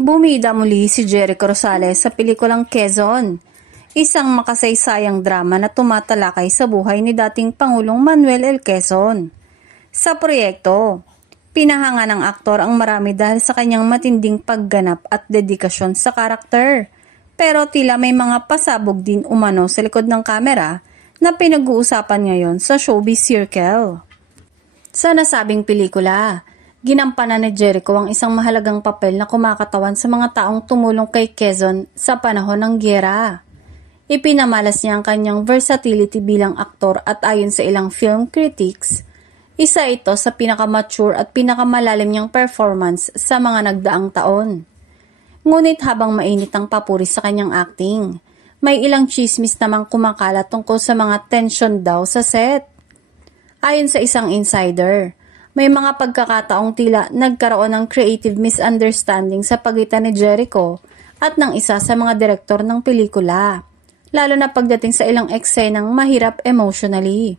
Bumida muli si Jericho Rosales sa pelikulang Quezon, isang makasaysayang drama na tumatalakay sa buhay ni dating Pangulong Manuel L. Quezon. Sa proyekto, pinahanga ng aktor ang marami dahil sa kanyang matinding pagganap at dedikasyon sa karakter. Pero tila may mga pasabog din umano sa likod ng kamera na pinag-uusapan ngayon sa showbiz circle. Sa nasabing pelikula, ginampanan ni Jericho ang isang mahalagang papel na kumakatawan sa mga taong tumulong kay Quezon sa panahon ng giyera. Ipinamalas niya ang kanyang versatility bilang aktor at ayon sa ilang film critics, isa ito sa pinakamature at pinakamalalim niyang performance sa mga nagdaang taon. Ngunit habang mainit ang papuri sa kanyang acting, may ilang chismis namang kumakalat tungkol sa mga tension daw sa set. Ayon sa isang insider, may mga pagkakataong tila nagkaroon ng creative misunderstanding sa pagitan ni Jericho at ng isa sa mga direktor ng pelikula, lalo na pagdating sa ilang eksenang mahirap emotionally.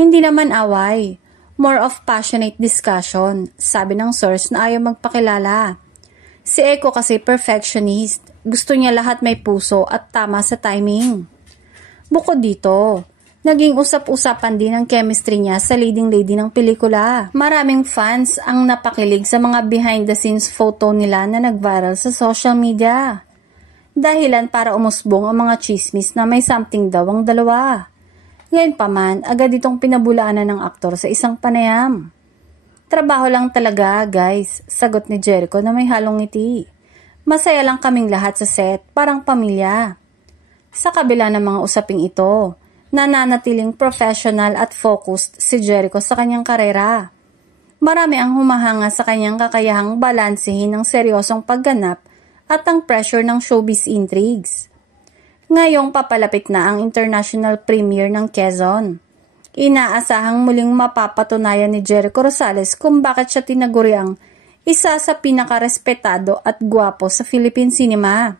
Hindi naman away, more of passionate discussion, sabi ng source na ayaw magpakilala. Si Eko kasi perfectionist, gusto niya lahat may puso at tama sa timing. Bukod dito, naging usap-usapan din ang chemistry niya sa leading lady ng pelikula. Maraming fans ang napakilig sa mga behind-the-scenes photo nila na nag-viral sa social media. Dahilan para umusbong ang mga chismis na may something daw ang dalawa. Ngayon pa man, agad itong pinabulaanan ng aktor sa isang panayam. Trabaho lang talaga, guys, sagot ni Jericho na may halong ngiti. Masaya lang kaming lahat sa set, parang pamilya. Sa kabila ng mga usaping ito, nananatiling professional at focused si Jericho sa kanyang karera. Marami ang humahanga sa kanyang kakayahang balansehin ng seryosong pagganap at ang pressure ng showbiz intrigues. Ngayong papalapit na ang international premiere ng Quezon, inaasahang muling mapapatunayan ni Jericho Rosales kung bakit siya tinaguriang isa sa pinakarespetado at gwapo sa Philippine cinema.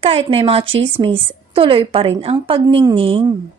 Kahit may mga chismis, tuloy pa rin ang pagningning.